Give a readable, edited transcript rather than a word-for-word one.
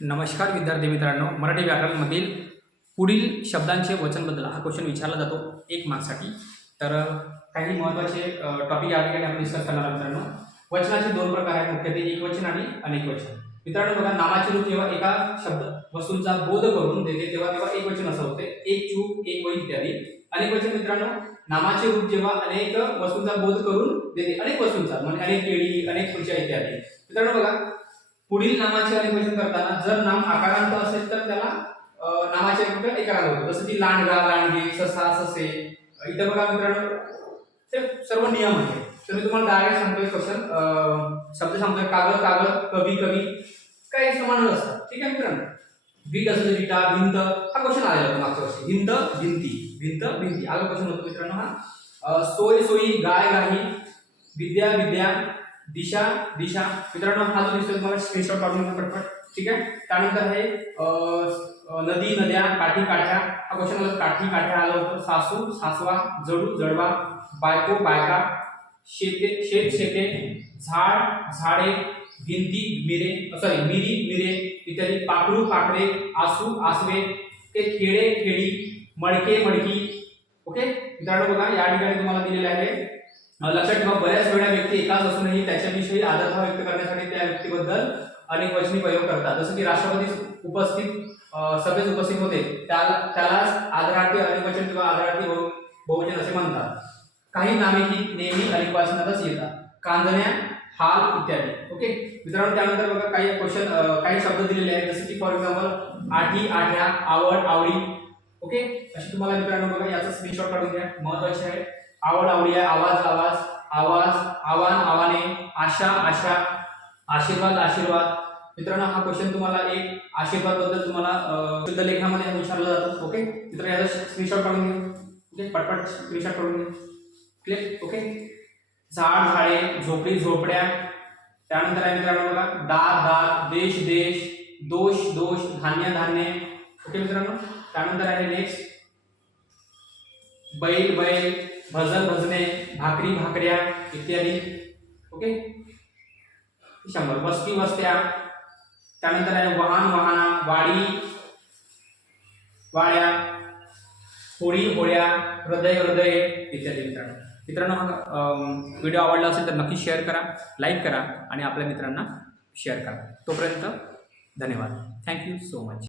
नमस्कार विद्यार्थी मित्रांनो, मराठी व्याकरणमधील पुढील शब्दांचे वचनबद्दल हा क्वेश्चन विचारला जातो 1 मार्क्ससाठी. तर काही महत्त्वाचे टॉपिक या ठिकाणी आपण डिस्कस करणार आहोत मित्रांनो. वचनाचे 2 प्रकार आहेत, मुख्यत्वे एकवचन आणि अनेकवचन. मित्रांनो बघा, नामाचे रूप जेव्हा एका शब्द वस्तूंचा बोध करून देते तेव्हा एकवचन असं होते, एक चूक, एक वही इत्यादी. अनेकवचन मित्रांनो, नामाचे रूप जेव्हा अनेक वस्तूंचा बोध करून देते, अनेक वस्तूंचा म्हणजे अनेक केळी, अनेक खुर्च्या इत्यादी. मित्रांनो बघा, पुढील नामाचे अनेकवचन करताना जर नाम आकारांत असेल तर त्याला नामाचे अनेकवचन एकारांत होते. जसं की लांडगा, लांडगे, ससा, ससे. इथं बघा मित्रांनो, ते सर्व नियम आहेत. तर मी तुम्हाला डायरेक्ट सांगतोय क्वेश्चन, शब्द सांगतोय. कागद, कागद, कवी, कवी, काही समानच असतात. ठीक आहे मित्रांनो. वीट असेल विटा, भिंत, हा क्वेश्चन आलेला होता मागच्या वर्षी. भिंत, भिंती, भिंत, भिंती, आला क्वेश्चन होतो मित्रांनो हा. सोय, सोयी, गाय, गाही, विद्या, विद्या, दिशा, दिशा. मित्रांनो हा जो दिसतोय तुम्हाला स्क्रीनशॉट काढून घ्या पटपट. ठीक आहे. त्यानंतर आहे नदी, नद्या, काठी, काठ्या, हा क्वेश्चन आला. काठी, काठ्या आलं होतं. सासू, सासवा, जडू, जडवा, बायको, बायका, शेते, शेत, शेते, झाड, झाडे, भिंती, मिरे, सॉरी मिरी, मिरे इत्यादी. पाखरू, पाखरे, आसू, आसवे, ते खेडे, खेडी, मडके, मडकी. ओके मित्रांनो बघा, या ठिकाणी तुम्हाला दिलेले आहे. लक्षात ठेवा, बऱ्याच वेळा व्यक्ती एकाच असूनही त्याच्याविषयी आदरभाव व्यक्त करण्यासाठी त्या व्यक्तीबद्दल अनेक वचनी प्रयोग करतात. जसं की राष्ट्रपती सभेत उपस्थित होते, त्यालाच आदरार्थी अनेकवचन किंवा आदरार्थी बहुवचन असे म्हणतात. काही नामे ही नेहमी अनेकवचनातच येतात. कांदण्या, हाल इत्यादी. ओके मित्रांनो, त्यानंतर बघा काही क्वेश्चन, काही शब्द दिलेले आहेत. जसं की फॉर एक्झाम्पल आठी, आठ्या, आवड, आवडी. ओके, अशी तुम्हाला मित्रांनो बघा याचा स्क्रीनशॉट काढून घ्या, महत्त्वाचे आहे. आवड, आवडी, आवाज, आवाज, आवाज, आव्हान, आव्हाने, आशा, आशा, आशीर्वाद, आशीर्वाद. मित्रांनो हा क्वेश्चन तुम्हाला एक आशीर्वाद बद्दल तुम्हाला शुद्ध लेखनामध्ये विचारला जातो. ओके मित्रांनो, याचा स्क्रीनशॉट काढून घ्या. ओके पटपट स्क्रीनशॉट काढून घ्या. क्लिक. ओके, झाड, झाडे, झोपडी, झोपड्या. त्यानंतर आहे मित्रांनो बघा, दात, दात, देश, देश, दोष, दोष, धान्य, धान्य. ओके मित्रांनो, त्यानंतर आहे नेक्स्ट बैल, बैल, भजन, भजने, भाकरी, भाकऱ्या इत्यादी. ओके 100. वस्ती, वस्त्या. त्यानंतर आहे वाहन, वाहना, वाडी, वाड्या, होळी, होळ्या, हृदय, हृदय इत्यादी. मित्रांनो हा व्हिडिओ आवडला असेल तर नक्की शेअर करा, लाईक करा आणि आपल्या मित्रांना शेअर करा. तोपर्यंत धन्यवाद. Thank you so much.